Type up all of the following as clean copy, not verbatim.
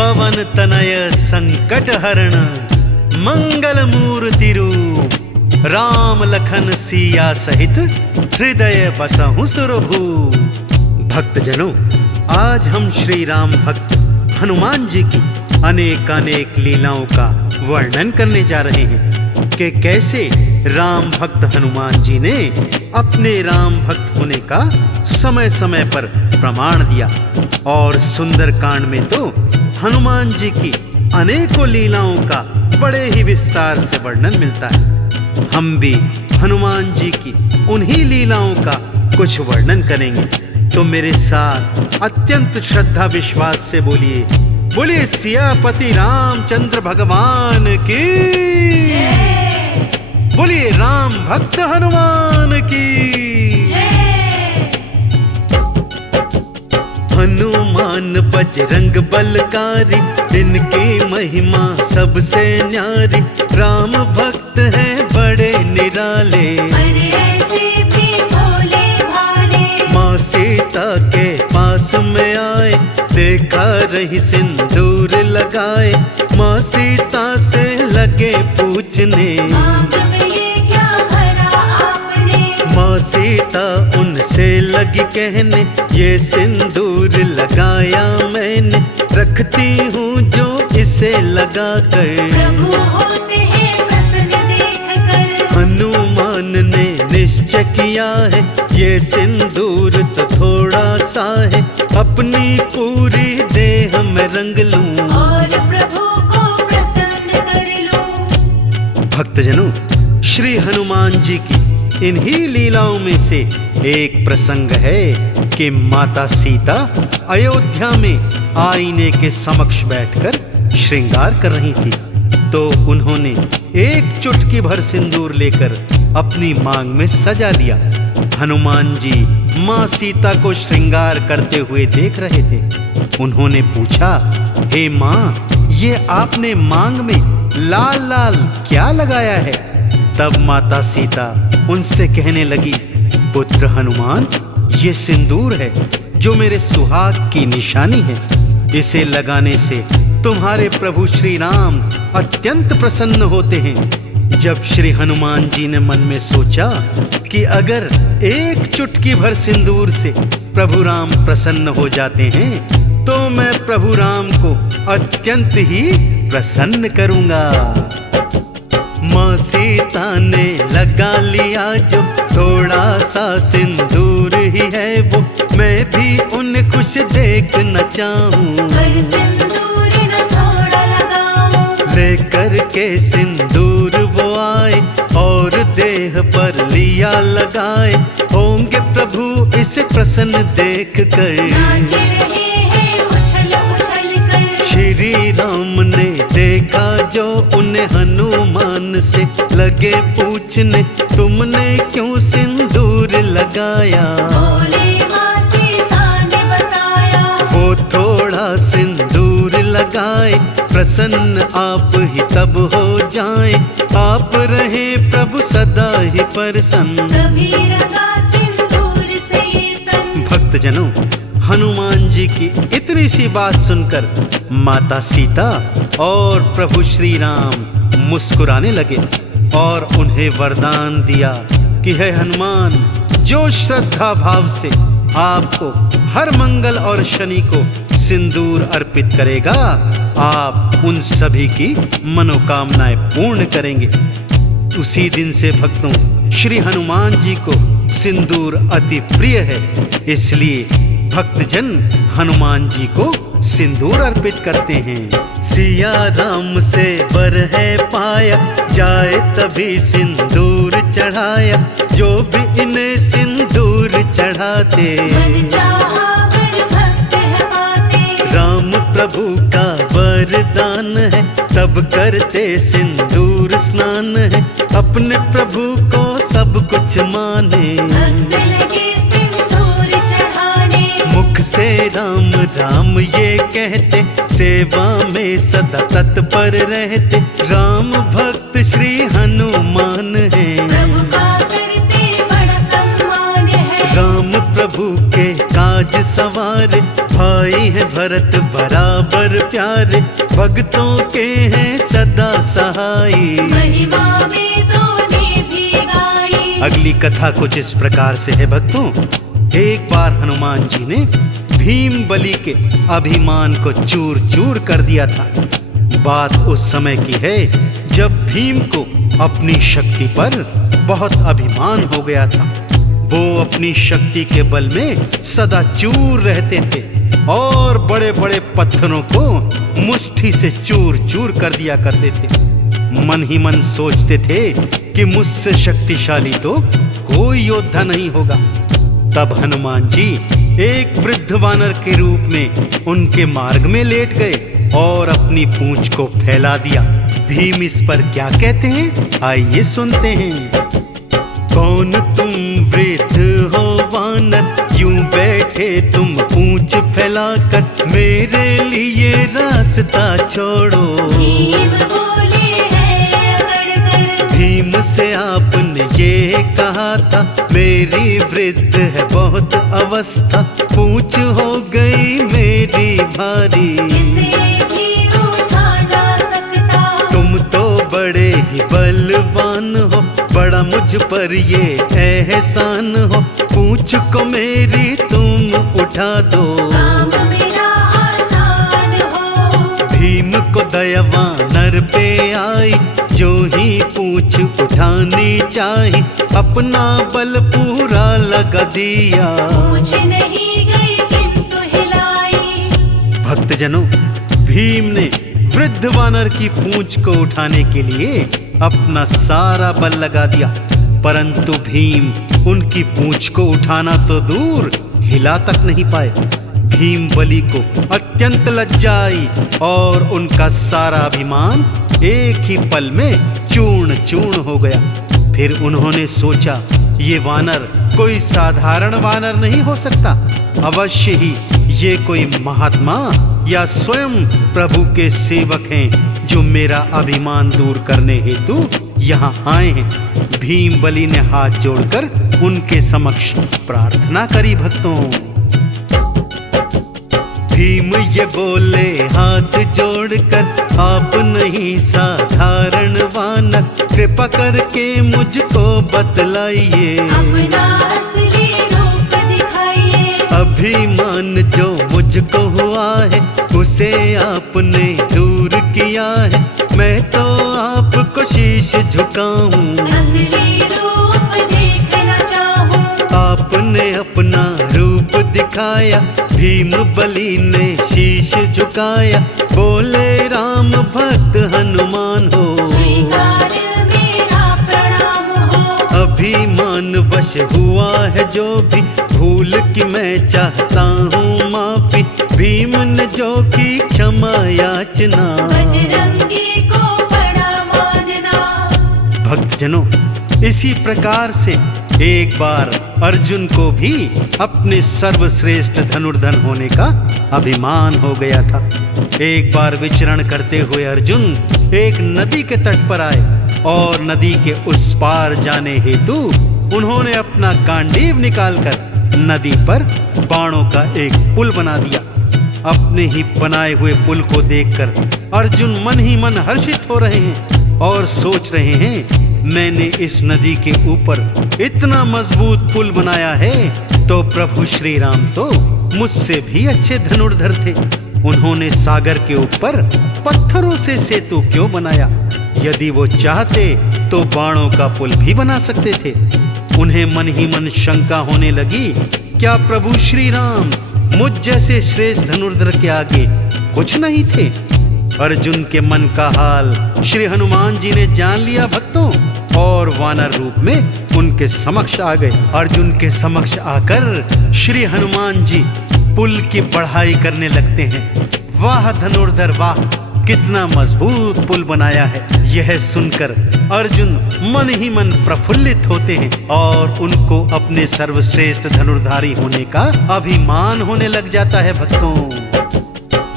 पवन तनय संकट हरण मंगल मूर्ति रूप, राम लखन सिया सहित हृदय बसहु सुरभूप। भक्तजनों, आज हम श्री राम भक्त हनुमान जी की अनेक लीलाओं का वर्णन करने जा रहे हैं कि कैसे राम भक्त हनुमान जी ने अपने राम भक्त होने का समय समय पर प्रमाण दिया। और सुंदर कांड में तो हनुमान जी की अनेकों लीलाओं का बड़े ही विस्तार से वर्णन मिलता है। हम भी हनुमान जी की उन्हीं लीलाओं का कुछ वर्णन करेंगे। तो मेरे साथ अत्यंत श्रद्धा विश्वास से बोलिए, बोलिए सियापति रामचंद्र भगवान की, बोलिए राम भक्त हनुमान की। हनुमान बजरंग बलकारी, इनकी महिमा सबसे न्यारी। राम भक्त हैं बड़े निराले, माँ सीता के पास में आए, देखा रही सिंदूर लगाए। माँ सीता से लगे पूछने, माँ सीता उनसे लगी कहने, ये सिंदूर लगाया मैंने, रखती हूँ जो इसे लगा कर। हनुमान ने निश्चय किया है, ये सिंदूर तो थोड़ा सा है, अपनी पूरी देह में रंग लूं और प्रभु को प्रसन्न कर लूं। भक्तजनों, श्री हनुमान जी की इन्हीं लीलाओं में से एक प्रसंग है कि माता सीता अयोध्या में आईने के समक्ष बैठकर श्रृंगार कर रही थी। तो उन्होंने एक चुटकी भर सिंदूर लेकर अपनी मांग में सजा दिया। हनुमान जी माँ सीता को श्रृंगार करते हुए देख रहे थे। उन्होंने पूछा, हे माँ, ये आपने मांग में लाल लाल क्या लगाया है? तब माता सीता उनसे कहने लगी, पुत्र हनुमान, ये सिंदूर है जो मेरे सुहाग की निशानी है। इसे लगाने से तुम्हारे प्रभु श्री राम अत्यंत प्रसन्न होते हैं। जब श्री हनुमान जी ने मन में सोचा कि अगर एक चुटकी भर सिंदूर से प्रभु राम प्रसन्न हो जाते हैं, तो मैं प्रभु राम को अत्यंत ही प्रसन्न करूंगा। माँ सीता ने लगा लिया जो थोड़ा सा सिंदूर ही है वो, मैं भी उन्हें खुश देखना चाहूं। लेकर के सिंदूर वो आए और देह पर लिया लगाए, होंगे प्रभु इसे प्रसन्न देख कर। श्री राम ने देखा जो उन्हें हनुमान से लगे पूछने, तुमने क्यों सिंदूर लगाया? वो थोड़ा सिंदूर लगाए, प्रसन्न आप ही तब हो जाएं, आप रहे प्रभु सदा ही प्रसन्न। भक्तजनों, हनुमान जी की इतनी सी बात सुनकर माता सीता और प्रभु श्री राम मुस्कुराने लगे और उन्हें वरदान दिया कि हे हनुमान, जो श्रद्धा भाव से आपको हर मंगल और शनि को सिंदूर अर्पित करेगा, आप उन सभी की मनोकामनाएं पूर्ण करेंगे। उसी दिन से भक्तों, श्री हनुमान जी को सिंदूर अति प्रिय है, इसलिए भक्तजन हनुमान जी को सिंदूर अर्पित करते हैं। सिया राम से वर है पाया, जाए तभी सिंदूर चढ़ाया, जो भी इन्हें सिंदूर चढ़ाते। राम प्रभु का वरदान है, तब करते सिंदूर स्नान है, अपने प्रभु को सब कुछ माने। मुख से राम राम ये कहते, सेवा में सदा तत्पर रहते, राम भक्त श्री हनुमान है। राम प्रभु के कार्य आज सवारे, भाई है भरत बराबर प्यारे, भक्तों के हैं सदा सहाई। महिमा वेदों भी गाई। अगली कथा कुछ इस प्रकार से है भक्तों। एक बार हनुमान जी ने भीम बलि के अभिमान को चूर चूर कर दिया था। बात उस समय की है जब भीम को अपनी शक्ति पर बहुत अभिमान हो गया था। वो अपनी शक्ति के बल में सदा चूर रहते थे और बड़े बड़े पत्थरों को मुट्ठी से चूर चूर कर दिया करते थे। मन ही मन सोचते थे कि मुझसे शक्तिशाली तो कोई योद्धा नहीं होगा। तब हनुमान जी एक वृद्ध वानर के रूप में उनके मार्ग में लेट गए और अपनी पूंछ को फैला दिया। भीम इस पर क्या कहते हैं, आइए सुनते हैं। कौन तुम वृद्ध हो वानर, यूं बैठे तुम पूंछ फैलाकर, मेरे लिए रास्ता छोड़ो। भीम बोले हैं अकड़ कर। भीम से आपने ये कहा था, मेरी वृद्ध है बहुत अवस्था, पूंछ हो गई मेरी भारी। इसे भी उठा ना सकता। तुम तो बड़े ही बलवान हो, बड़ा मुझ पर ये एहसान हो, पूंछ को मेरी तुम उठा दो। काम मेरा आसान हो। भीम को दया वानर पे आई, जो ही पूंछ उठानी चाही, अपना बल पूरा लगा दिया। पूछ नहीं गई किंतु हिलाई। भक्तजनों, भीम ने वृद्ध वानर की पूंछ को उठाने के लिए अपना सारा बल लगा दिया, परंतु भीम उनकी पूंछ को उठाना तो दूर हिला तक नहीं पाए। भीम बलि को अत्यंत लज्जा आई और उनका सारा अभिमान एक ही पल में चूर्ण चूर्ण हो गया। फिर उन्होंने सोचा, ये वानर कोई साधारण वानर नहीं हो सकता, अवश्य ही ये कोई महात्मा या स्वयं प्रभु के सेवक हैं जो मेरा अभिमान दूर करने हेतु यहाँ आए हैं। भीम बलि ने हाथ जोड़कर उनके समक्ष प्रार्थना करी। भक्तों, भीम ये बोले हाथ जोड़कर, आप नहीं साधारण वानर, कृपा करके मुझको बतलाइए। अपना असली रूप दिखाइए। अभिमान जो मुझको हुआ है, उसे आपने दूर किया है, मैं तो आपको शीश झुकाऊं। असली रूप देखना चाहूं। आपने अपना रूप दिखाया, भीम बलि ने शीश झुकाया, बोले राम भक्त हनुमान हो। स्वीकार मेरा प्रणाम हो। अभिमान वश हुआ है जो भी, भूल की मैं चाहता हूँ माफी, भीम ने जो की क्षमा याचना। बजरंगी को बड़ा मानना। भक्तजनों, इसी प्रकार से एक बार अर्जुन को भी अपने सर्वश्रेष्ठ धनुर्धर होने का अभिमान हो गया था। एक बार विचरण करते हुए अर्जुन एक नदी के तट पर आए और नदी के उस पार जाने हेतु उन्होंने अपना गांडीव निकालकर नदी पर बाणों का एक पुल बना दिया। अपने ही बनाए हुए पुल को देखकर अर्जुन मन ही मन हर्षित हो रहे हैं और सोच रहे हैं, मैंने इस नदी के ऊपर इतना मजबूत पुल बनाया है तो प्रभु श्री राम तो मुझसे भी अच्छे धनुर्धर थे। उन्होंने सागर के ऊपर पत्थरों से सेतु क्यों बनाया? यदि वो चाहते तो बाणों का पुल भी बना सकते थे। उन्हें मन ही मन शंका होने लगी, क्या प्रभु श्री राम मुझ जैसे श्रेष्ठ धनुर्धर के आगे कुछ नहीं थे? अर्जुन के मन का हाल श्री हनुमान जी ने जान लिया भक्तों, और वानर रूप में उनके समक्ष आ गए। अर्जुन के समक्ष आकर श्री हनुमान जी पुल की बढ़ाई करने लगते हैं। वाह धनुर्धर वाह, कितना मजबूत पुल बनाया है। यह सुनकर अर्जुन मन ही मन प्रफुल्लित होते हैं और उनको अपने सर्वश्रेष्ठ धनुर्धारी होने का अभिमान होने लग जाता है। भक्तों,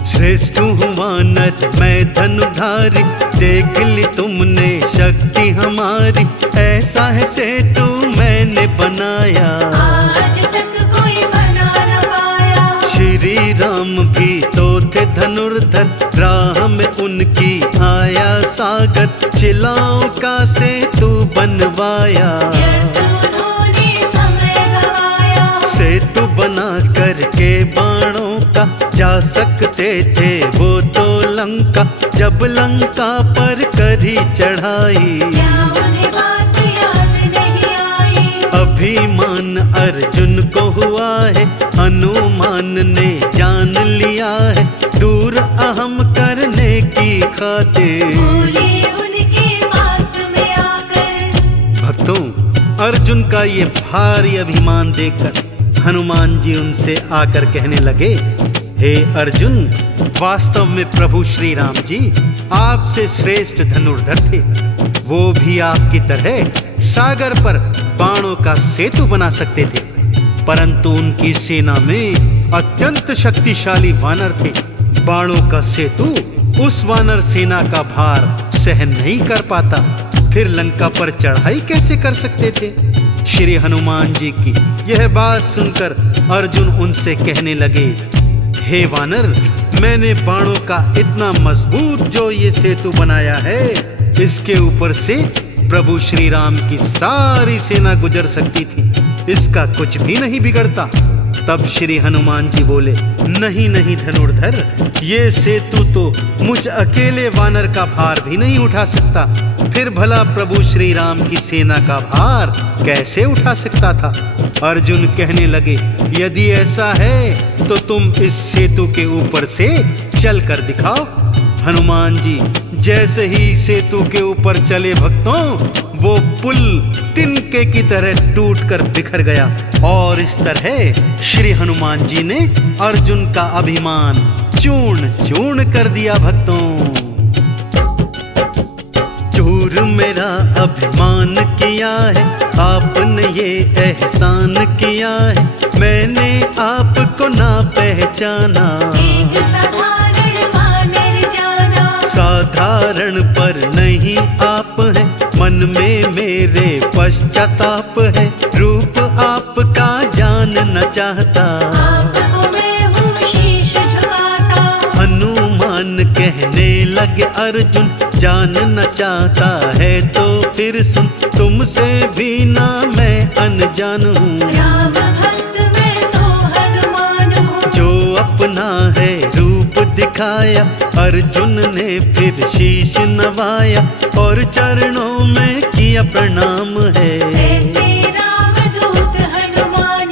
श्रेष्ठ हूँ वानर मैं धनुधारी, देख ली तुमने शक्ति हमारी, ऐसा है सेतु मैंने बनाया। आज तक कोई बना न पाया। श्री राम भी तो थे धनुर्धर, राह में उनकी आया सागर, शिलाओं का सेतु बनवाया। उन्होंने समय गवाया, सेतु बना करके बाणों का जा सकते थे वो तो लंका, जब लंका पर करी चढ़ाई। क्या उन्हें बात याद नहीं आई? अभिमान अर्जुन को हुआ है, हनुमान ने जान लिया है, दूर अहम करने की खातिर। बोले उनके पास में आकर, भक्तों, अर्जुन का ये भारी अभिमान देखकर हनुमान जी उनसे आकर कहने लगे, हे अर्जुन, वास्तव में प्रभु श्री राम जी आपसे श्रेष्ठ धनुर्धर थे। वो भी आपकी तरह सागर पर बाणों का सेतु बना सकते थे, परंतु उनकी सेना में अत्यंत शक्तिशाली वानर थे। बाणों का सेतु उस वानर सेना का भार सहन नहीं कर पाता, फिर लंका पर चढ़ाई कैसे कर सकते थे? श्री हनुमान जी की यह बात सुनकर अर्जुन उनसे कहने लगे, हे वानर, मैंने बाणों का इतना मजबूत जो ये सेतु बनाया है, इसके ऊपर से प्रभु श्री राम की सारी सेना गुजर सकती थी, इसका कुछ भी नहीं बिगड़ता। तब श्री हनुमान जी बोले, नहीं नहीं धनुर्धर, ये सेतु तो मुझ अकेले वानर का भार भी नहीं उठा सकता, फिर भला प्रभु श्री राम की सेना का भार कैसे उठा सकता था? अर्जुन कहने लगे, यदि ऐसा है तो तुम इस सेतु के ऊपर से चल कर दिखाओ। हनुमान जी जैसे ही सेतु के ऊपर चले भक्तों, वो पुल तिनके की तरह टूट कर बिखर गया, और इस तरह श्री हनुमान जी ने अर्जुन का अभिमान चूर्ण चूर्ण कर दिया। भक्तों, चूर मेरा अभिमान किया है, आपने ये एहसान किया है, मैंने आपको ना पहचाना। एक साधारण वानर जाना, साधारण पर नहीं आप हैं, मन में मेरे पश्चाताप है, रूप आपका जानना चाहता। आपको मैं हूँ शीश झुकाता। हनुमान कहने लगे अर्जुन, जानना चाहता है तो फिर सुन, तुमसे भी ना मैं अनजान हूँ। राम भक्त मैं तो हनुमान हूँ। जो अपना है रूप दिखाया, अर्जुन ने फिर शीश नवाया, और चरणों में किया प्रणाम है। ऐसे